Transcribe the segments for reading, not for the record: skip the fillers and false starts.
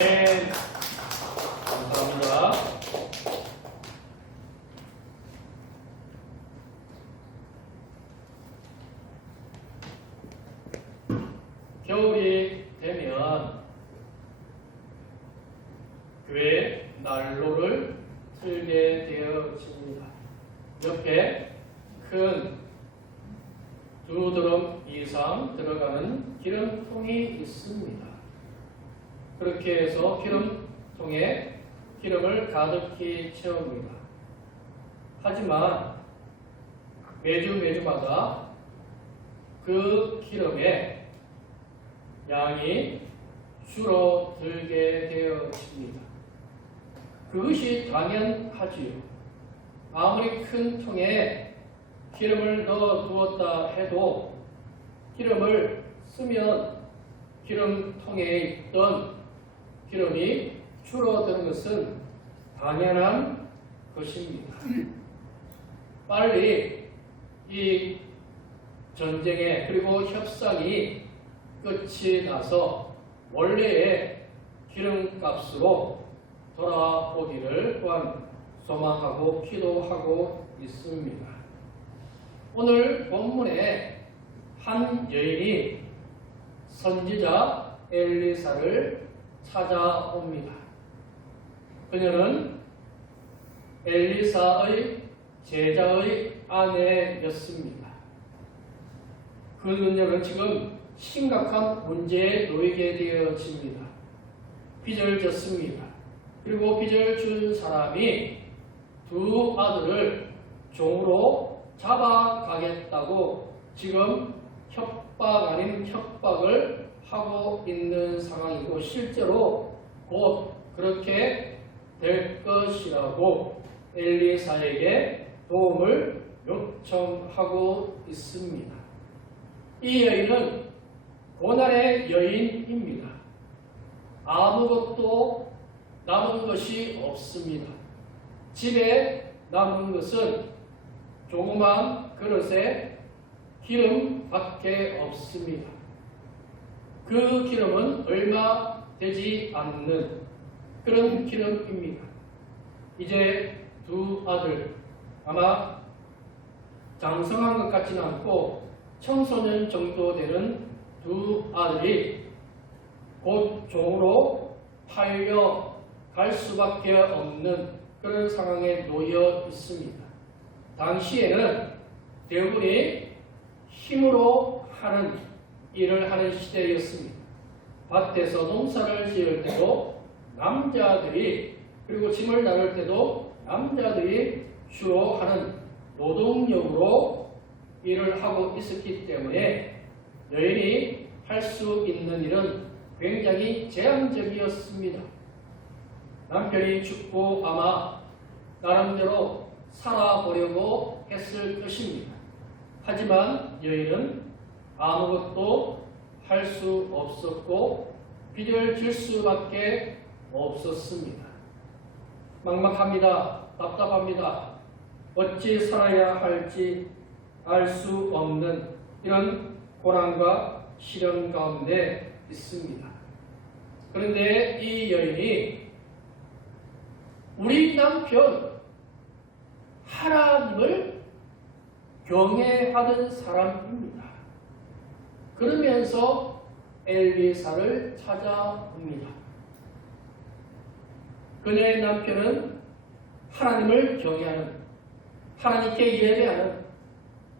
네, 감사합니다. 겨울이 되면 교회 난로를 틀게 되어집니다. 옆에 큰 2드럼 이상 들어가는 기름통이 있습니다. 그렇게 해서 기름통에 기름을 가득히 채웁니다. 하지만 매주마다 그 기름의 양이 줄어들게 되어집니다. 그것이 당연하지요. 아무리 큰 통에 기름을 넣어 두었다 해도 기름을 쓰면 기름통에 있던 기름이 줄어드는 것은 당연한 것입니다. 빨리 이 전쟁에 그리고 협상이 끝이 나서 원래의 기름값으로 돌아오기를 또한 소망하고 기도하고 있습니다. 오늘 본문에 한 여인이 선지자 엘리사를 찾아옵니다. 그녀는 엘리사의 제자의 아내였습니다. 그녀는 지금 심각한 문제에 놓이게 되어집니다. 빚을 졌습니다. 그리고 빚을 준 사람이 2 아들을 종으로 잡아가겠다고 지금 협박 아닌 협박을 하고 있는 상황이고 실제로 곧 그렇게 될 것이라고 엘리사에게 도움을 요청하고 있습니다. 이 여인은 고난의 여인입니다. 아무것도 남은 것이 없습니다. 집에 남은 것은 조그만 그릇에 기름밖에 없습니다. 그 기름은 얼마 되지 않는 그런 기름입니다. 이제 2 아들, 아마 장성한 것 같지는 않고 청소년 정도 되는 2 아들이 곧 종으로 팔려갈 수밖에 없는 그런 상황에 놓여 있습니다. 당시에는 대부분이 힘으로 하는 일을 하는 시대였습니다. 밭에서 농사를 지을 때도 남자들이 그리고 짐을 나눌 때도 남자들이 주로 하는 노동력으로 일을 하고 있었기 때문에 여인이 할 수 있는 일은 굉장히 제한적이었습니다. 남편이 죽고 아마 나름대로 살아보려고 했을 것입니다. 하지만 여인은 아무것도 할 수 없었고 빚을 질 수밖에 없었습니다. 막막합니다. 답답합니다. 어찌 살아야 할지 알 수 없는 이런 고난과 시련 가운데 있습니다. 그런데 이 여인이 우리 남편 하나님을 경외하던 사람입니다. 그러면서 엘리사를 찾아옵니다. 그녀의 남편은 하나님을 경외하는, 하나님께 예배하는,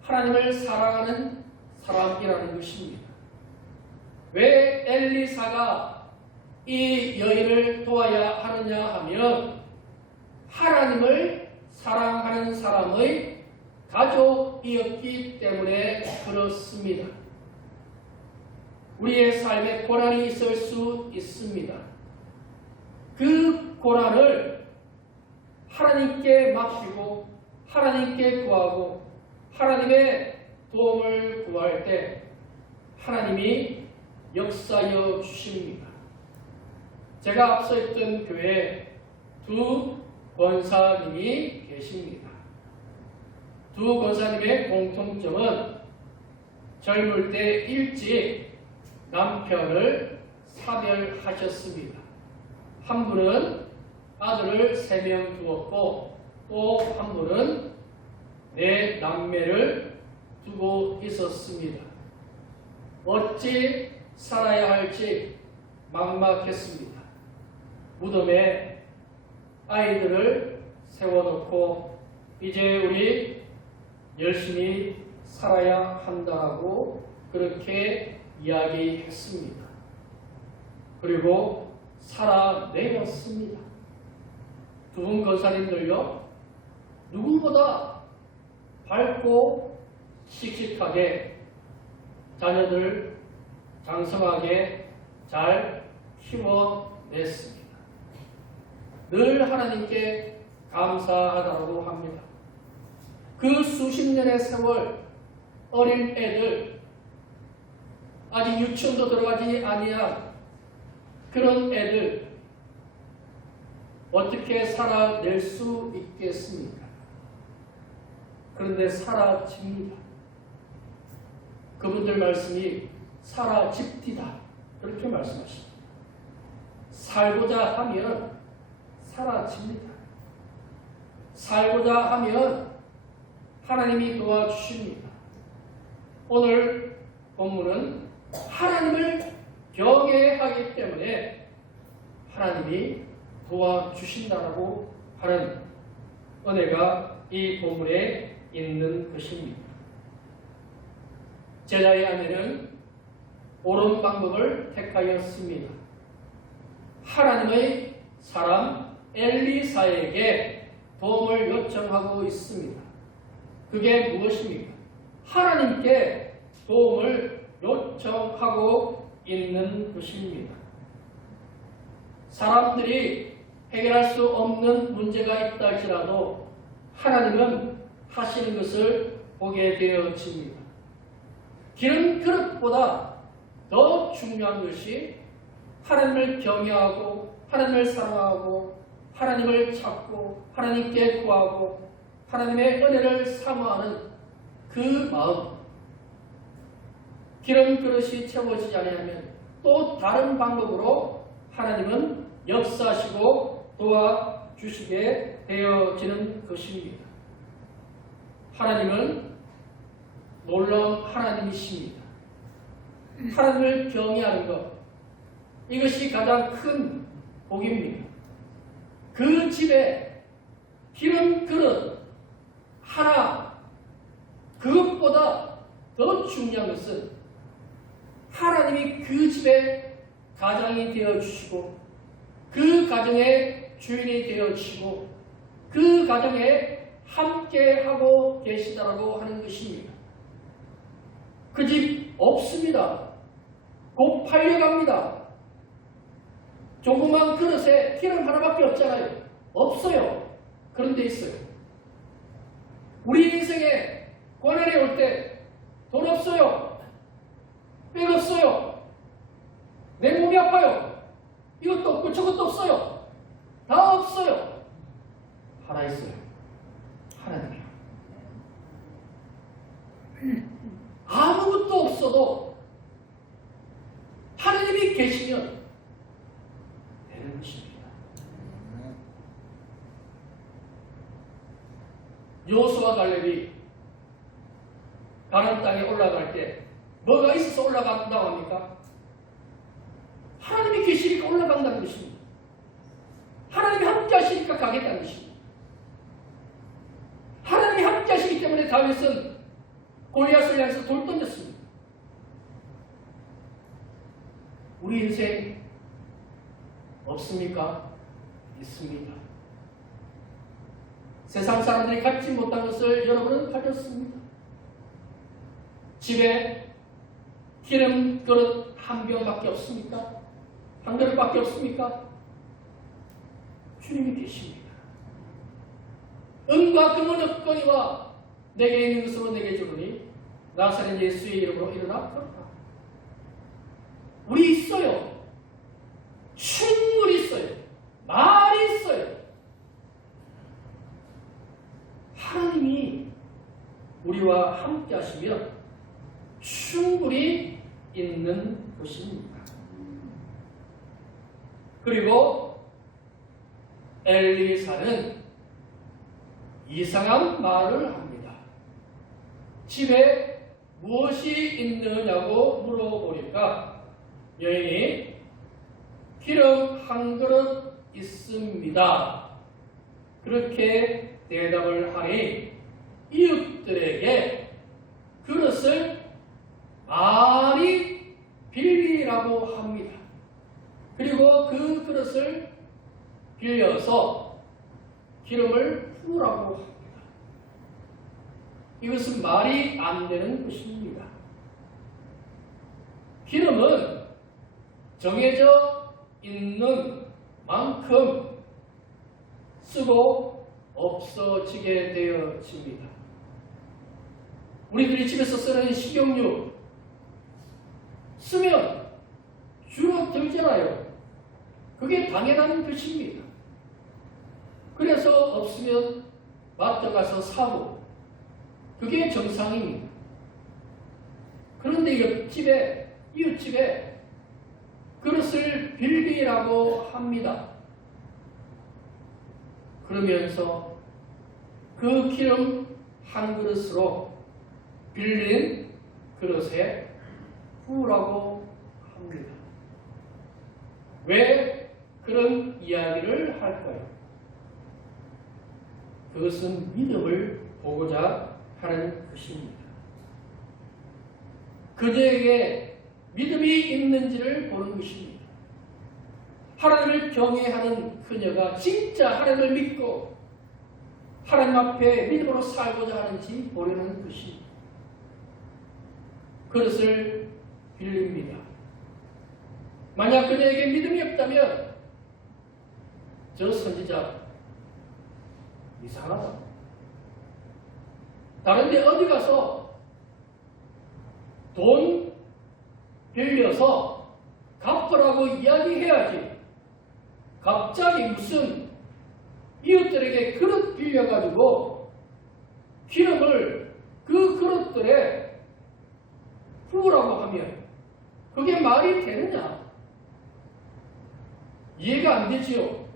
하나님을 사랑하는 사람이라는 것입니다. 왜 엘리사가 이 여인을 도와야 하느냐 하면 하나님을 사랑하는 사람의 가족이었기 때문에 그렇습니다. 우리의 삶에 고난이 있을 수 있습니다. 그 고난을 하나님께 맡기고 하나님께 구하고 하나님의 도움을 구할 때 하나님이 역사여 주십니다. 제가 앞서 있던 교회에 2 권사님이 계십니다. 2 권사님의 공통점은 젊을 때 일찍 남편을 사별하셨습니다. 한 분은 아들을 3명 두었고 또 한 분은 4남매를 두고 있었습니다. 어찌 살아야 할지 막막했습니다. 무덤에 아이들을 세워놓고 이제 우리 열심히 살아야 한다고 그렇게 이야기했습니다. 그리고 살아내었습니다. 두 분 권사님들요, 누구보다 밝고 씩씩하게 자녀들 장성하게 잘 키워냈습니다. 늘 하나님께 감사하다고 합니다. 그 수십 년의 세월 어린 애들, 아직 유치원도 들어가지 아니한 그런 애들 어떻게 살아낼 수 있겠습니까? 그런데 사라집니다. 그분들 말씀이 사라집디다 그렇게 말씀하십니다. 살고자 하면 사라집니다. 살고자 하면 하나님이 도와주십니다. 오늘 본문은 하나님을 경외하기 때문에 하나님이 도와주신다라고 하는 은혜가 이 본문에 있는 것입니다. 제자의 아내는 옳은 방법을 택하였습니다. 하나님의 사람 엘리사에게 도움을 요청하고 있습니다. 그게 무엇입니까? 하나님께 도움을 요청하고 있는 것입니다. 사람들이 해결할 수 없는 문제가 있다 할지라도 하나님은 하시는 것을 보게 되어집니다. 기름 그릇보다 더 중요한 것이 하나님을 경외하고 하나님을 사랑하고 하나님을 찾고 하나님께 구하고 하나님의 은혜를 사모하는 그 마음. 기름 그릇이 채워지지 않으면 또 다른 방법으로 하나님은 역사하시고 도와주시게 되어지는 것입니다. 하나님은 놀라운 하나님이십니다. 하나님을 경외하는 것, 이것이 가장 큰 복입니다. 그 집에 기름 그릇 하나, 그것보다 더 중요한 것은 하나님이 그 집에 가장이 되어주시고 그 가정의 주인이 되어주시고 그 가정에 함께하고 계시다라고 하는 것입니다. 그 집 없습니다. 곧 팔려갑니다. 조그만 그릇에 기름 하나밖에 없잖아요. 없어요. 그런 데 있어요. 우리 인생에 고난이 올 때 돈 없어요. 백 없어요. 내 몸이 아파요. 이것도 없고 저것도 없어요. 다 없어요. 하나 있어요. 하나님이요. 아무것도 없어도 하나님이 계시면 되는 것입니다. 여호수아 갈렙이 가나안 땅에 올라갈 때 뭐가 있어서 올라간다고 합니까? 하나님이 계시니까 올라간다는 것입니다. 하나님이 함께 하시니까 가겠다는 것입니다. 하나님이 함께 하시기 때문에 다윗은 골리앗을 향해서 돌 던졌습니다. 우리 인생 없습니까? 있습니다. 세상 사람들이 갖지 못한 것을 여러분은 가졌습니다. 집에 기름 그릇 한 병밖에 없습니까? 한 그릇밖에 없습니까? 주님이 계십니다. 은과 금은 없거니와 내게 있는 것으로 내게 주노니 나사렛 예수의 이름으로 일어나 걸어라. 우리 있어요. 충분히 있어요. 말이 있어요. 하나님이 우리와 함께 하시면 충분히 있는 것입니다. 그리고 엘리사는 이상한 말을 합니다. 집에 무엇이 있느냐고 물어보니까 여인이 기름 한 그릇 있습니다. 그렇게 대답을 하니 이웃들에게 그릇을 많이 빌리라고 합니다. 그리고 그 그릇을 빌려서 기름을 부으라고 합니다. 이것은 말이 안 되는 것입니다. 기름은 정해져 있는 만큼 쓰고 없어지게 되어집니다. 우리들이 집에서 쓰는 식용유 쓰면 줄어들잖아요. 그게 당연한 것입니다. 그래서 없으면 마트 가서 사고 그게 정상입니다. 그런데 옆집에 이웃집에 그릇을 빌리라고 합니다. 그러면서 그 기름 한 그릇으로 빌린 그릇에 부으라고 합니다. 왜 그런 이야기를 할까요? 그것은 믿음을 보고자 하는 것입니다. 그들에게 믿음이 있는지를 보는 것입니다. 하나님을 경외하는 그녀가 진짜 하나님을 믿고 하나님 앞에 믿음으로 살고자 하는지 보려는 것입니다. 그것을 빌립니다. 만약 그녀에게 믿음이 없다면 저 선지자 이상하다. 다른데 어디 가서 돈 빌려서 갚으라고 이야기해야지. 갑자기 무슨 이웃들에게 그릇 빌려가지고 기름을 그 그릇들에 부으라고 하면 그게 말이 되느냐? 이해가 안 되지요.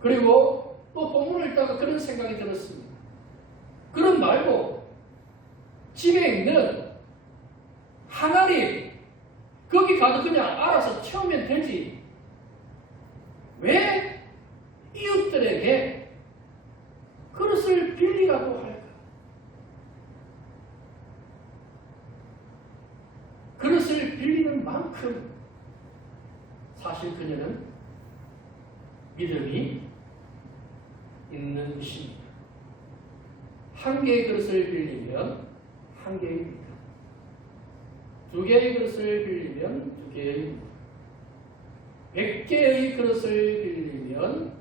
그리고 또 본문을 읽다가 그런 생각이 들었습니다. 그런 말고 집에 있는 하나님 거기 가도 그냥 알아서 채우면 되지. 왜 이웃들에게 그릇을 빌리라고 할까? 그릇을 빌리는 만큼 사실 그녀는 믿음이 있는 것입니다. 한 개의 그릇을 빌리면 한 개입니다. 두 개의 그릇을 빌리면 두 개입니다. 100개의 그릇을 빌리면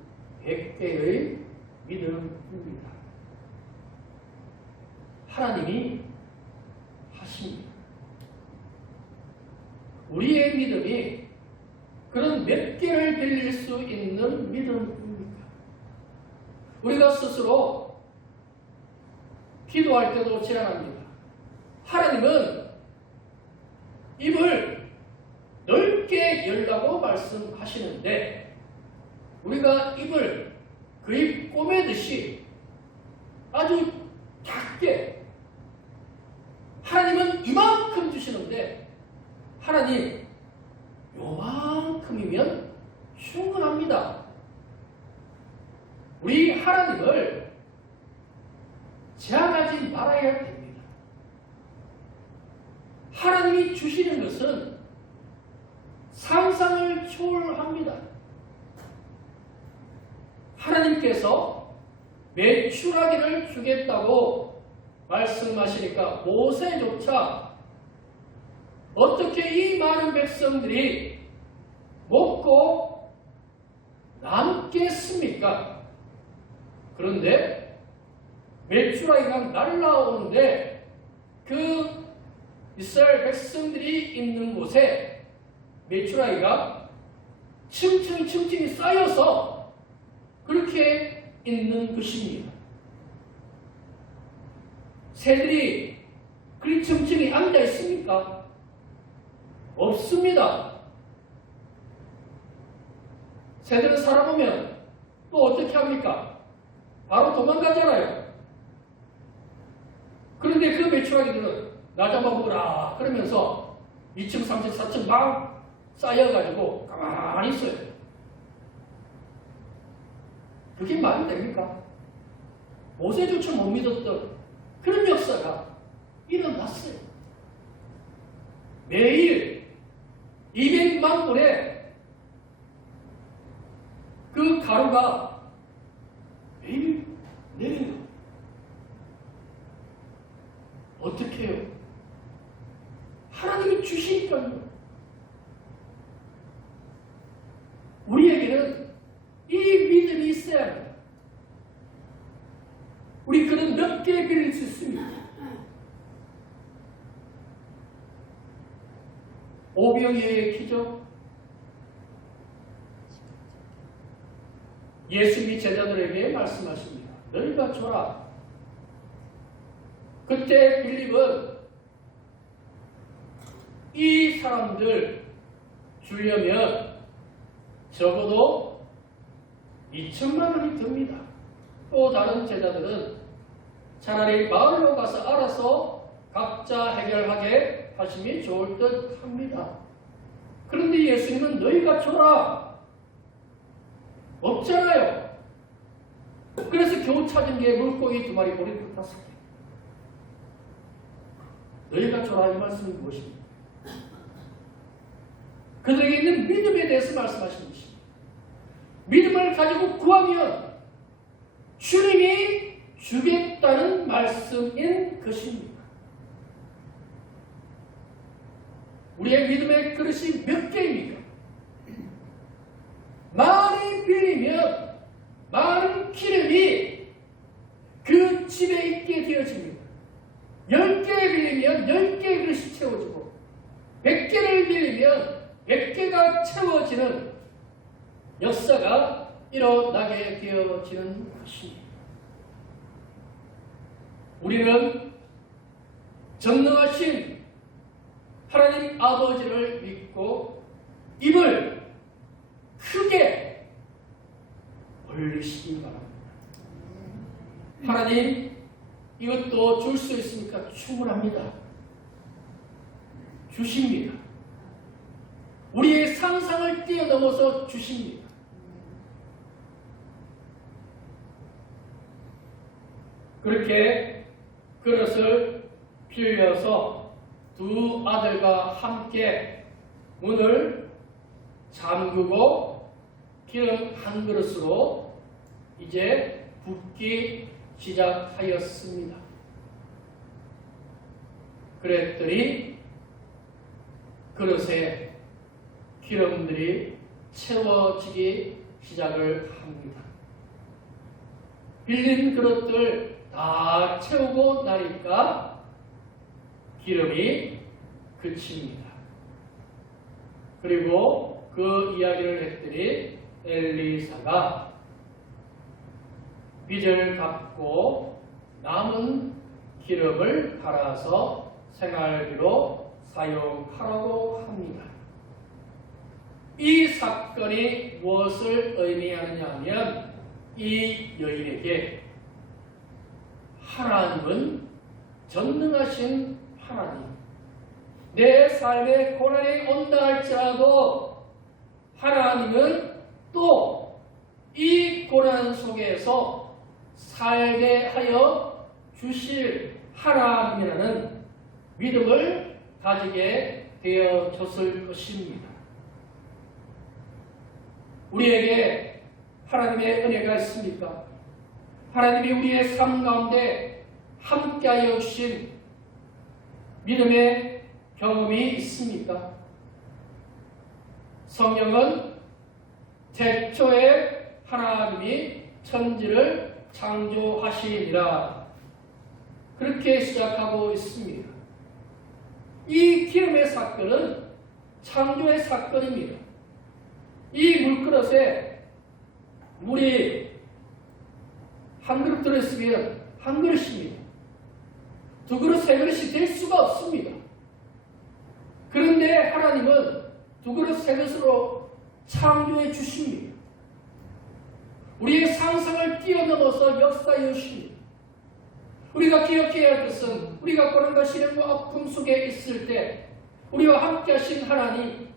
100개의 믿음입니다. 하나님이 하십니다. 우리의 믿음이 그런 몇 개를 빌릴 수 있는 믿음입니까? 우리가 스스로 기도할 때도 지랄합니다. 하나님은 입을 넓게 열라고 말씀하시는데 우리가 입을 그 입 꼬매듯이 아주 작게 하나님은 이만큼 주시는데 하나님 요만큼이면 충분합니다. 우리 하나님을 제한하지 말아야 됩니다. 하나님이 주시는 것은 상상을 초월합니다. 하나님께서 매출하기를 주겠다고 말씀하시니까 모세조차 어떻게 이 많은 백성들이 먹고 남겠습니까? 그런데 메추라기가 날라오는데 그 이스라엘 백성들이 있는 곳에 메추라기가 층층이 쌓여서 그렇게 있는 것입니다. 새들이 그리 층층이 앉아 있습니까? 없습니다. 새들은 살아보면 또 어떻게 합니까? 바로 도망가잖아요. 그런데 그 메추라기들은 나 잡아보라 그러면서 2층, 3층, 4층 막 쌓여가지고 가만히 있어요. 그게 말이 됩니까? 모세조차 못 믿었던 그런 역사가 일어났어요. 매일 200만 분의 그 가루가 매일 내려요. 어떻게 해요? 하나님이 주시니까요. 우리에게는 이 믿음이 있어야 합니다. 우리 그는 몇 개 빌릴 수 있습니다. 오병이어의 기적, 예수님이 제자들에게 말씀하십니다. 너희가 줘라. 그때 빌립은 이 사람들 주려면 적어도 2천만 원이 듭니다. 또 다른 제자들은 차라리 마을로 가서 알아서 각자 해결하게 하심이 좋을 듯 합니다. 그런데 예수님은 너희가 줘라. 없잖아요. 그래서 겨우 찾은 게 물고기 2마리, 보리떡 5개. 너희가 줘라 이 말씀이 무엇입니까? 그들에게 있는 믿음에 대해서 말씀하시는 것입니다. 믿음을 가지고 구하면 주님이 주겠다는 말씀인 것입니다. 우리의 믿음의 그릇이 몇 개입니까? 많이 빌리면 많은 기름이 그 집에 있게 되어집니다. 10개 빌리면 10개의 그릇이 채워지고 100개를 빌리면 100개가 채워지는 역사가 일어나게 되어지는 것입니다. 우리는 전능하신 하나님 아버지를 믿고 입을 크게 벌리시기 바랍니다. 하나님, 이것도 줄 수 있으니까 충분합니다. 주십니다. 우리의 상상을 뛰어넘어서 주십니다. 그렇게 그릇을 빌려서 두 아들과 함께 문을 잠그고 기름 한 그릇으로 이제 붓기 시작하였습니다. 그랬더니 그릇에 기름들이 채워지기 시작을 합니다. 빌린 그릇들 다 채우고 나니까 기름이 그칩니다. 그리고 그 이야기를 했더니 엘리사가 빚을 갚고 남은 기름을 팔아서 생활비로 사용하라고 합니다. 이 사건이 무엇을 의미하느냐 하면 이 여인에게 하나님은 전능하신 하나님, 내 삶에 고난이 온다 할지라도 하나님은 또 이 고난 속에서 살게 하여 주실 하나님이라는 믿음을 가지게 되어졌을 것입니다. 우리에게 하나님의 은혜가 있습니까? 하나님이 우리의 삶 가운데 함께하여 주신 믿음의 경험이 있습니까? 성경은 태초에 하나님이 천지를 창조하시니라 그렇게 시작하고 있습니다. 이 기름의 사건은 창조의 사건입니다. 이 물그릇에 물이 한 그릇 들어있으면 한 그릇입니다. 두 그릇, 세 그릇이 될 수가 없습니다. 그런데 하나님은 두 그릇, 세 그릇으로 창조해 주십니다. 우리의 상상을 뛰어넘어서 역사해 주십니다. 우리가 기억해야 할 것은 우리가 고난과 시련과 아픔 속에 있을 때 우리와 함께 하신 하나님,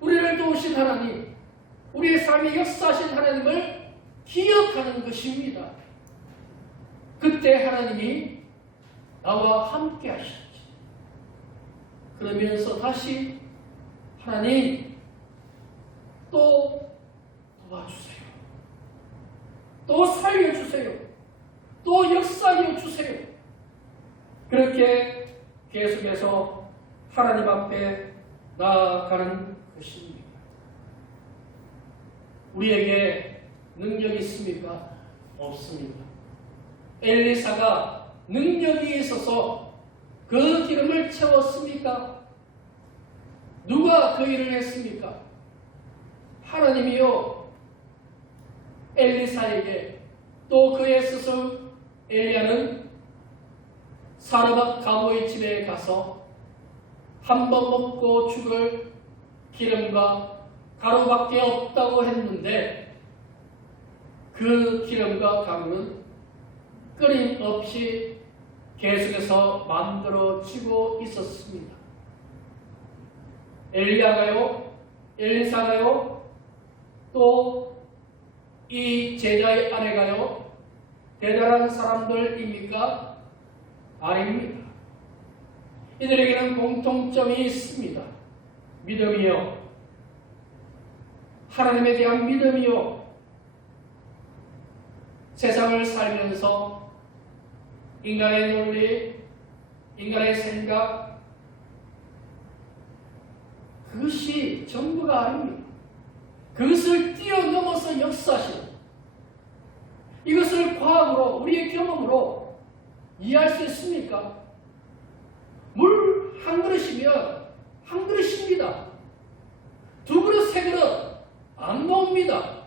우리를 도우신 하나님, 우리의 삶에 역사하신 하나님을 기억하는 것입니다. 그때 하나님이 나와 함께 하셨지. 그러면서 다시 하나님 또 도와주세요. 또 살려주세요. 또 역사하여 주세요. 그렇게 계속해서 하나님 앞에 나아가는 것입니다. 우리에게 능력이 있습니까? 없습니다. 엘리사가 능력이 있어서 그 기름을 채웠습니까? 누가 그 일을 했습니까? 하나님이요. 엘리사에게 또 그의 스승 엘리야는 사르밧 가보의 집에 가서 한 번 먹고 죽을 기름과 가루밖에 없다고 했는데 그 기름과 가루는 끊임없이 계속해서 만들어지고 있었습니다. 엘리야가요, 엘리사가요, 또 이 제자의 아내가요, 대단한 사람들입니까? 아닙니다. 이들에게는 공통점이 있습니다. 믿음이요. 하나님에 대한 믿음이요. 세상을 살면서 인간의 논리, 인간의 생각, 그것이 전부가 아닙니다. 그것을 뛰어넘어서 역사하시는, 이것을 과학으로, 우리의 경험으로 이해할 수 있습니까? 물 한 그릇이면 한 그릇입니다. 두 그릇, 세 그릇 안 나옵니다.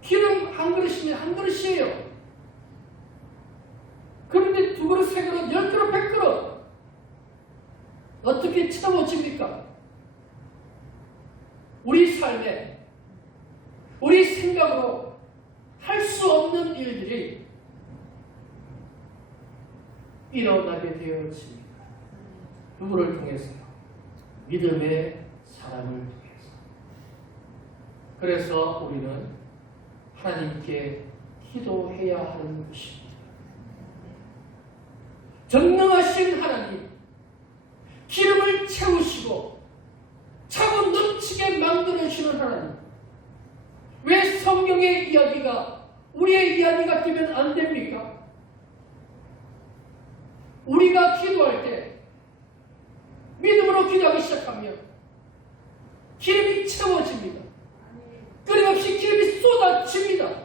기름 한 그릇이면 한 그릇이에요. 그런데 두 그릇, 세 그릇, 10그릇, 100그릇 어떻게 채워집니까? 우리 삶에, 우리 생각으로 할 수 없는 일들이 일어나게 되어집니다. 누구를 통해서요? 믿음의 사람을 통해서. 그래서 우리는 하나님께 기도해야 하는 것입니다. 전능하신 하나님, 기름을 채우시고 차고 넘치게 만들어주시는 하나님, 왜 성경의 이야기가 우리의 이야기가 되면 안 됩니까? 우리가 기도할 때 믿음으로 기도하기 시작하면 기름이 채워집니다. 끊임없이 기름이 쏟아집니다.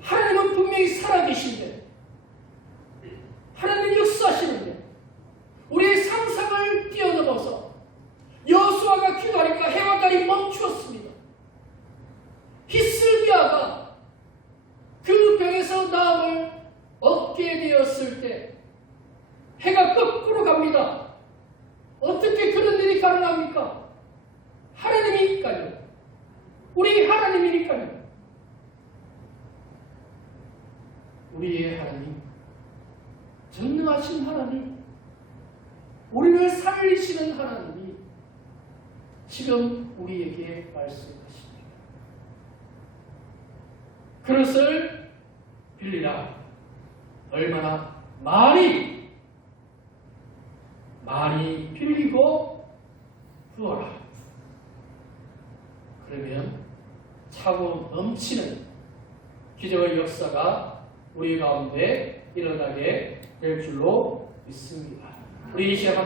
하나님은 분명히 살아계신데, 하나님은 역사하시는데, 우리의 상상을 뛰어넘어서 여호수아가 기도하니까 해와 달이 멈추었습니다. 히스기야가 그 병에서 나음을 얻게 되었을 때 해가 거꾸로 갑니다. 어떻게 그런 일이 가능합니까? 하나님이니까요. 우리 하나님이니까요. 우리의 하나님, 전능하신 하나님, 우리를 살리시는 하나님이 지금 우리에게 말씀하십니다. 그릇을 빌리라. 얼마나 많이 빌리고 부어라. 그러면 차고 넘치는 기적의 역사가 우리 가운데 일어나게 될 줄로 믿습니다. 우리 이 시간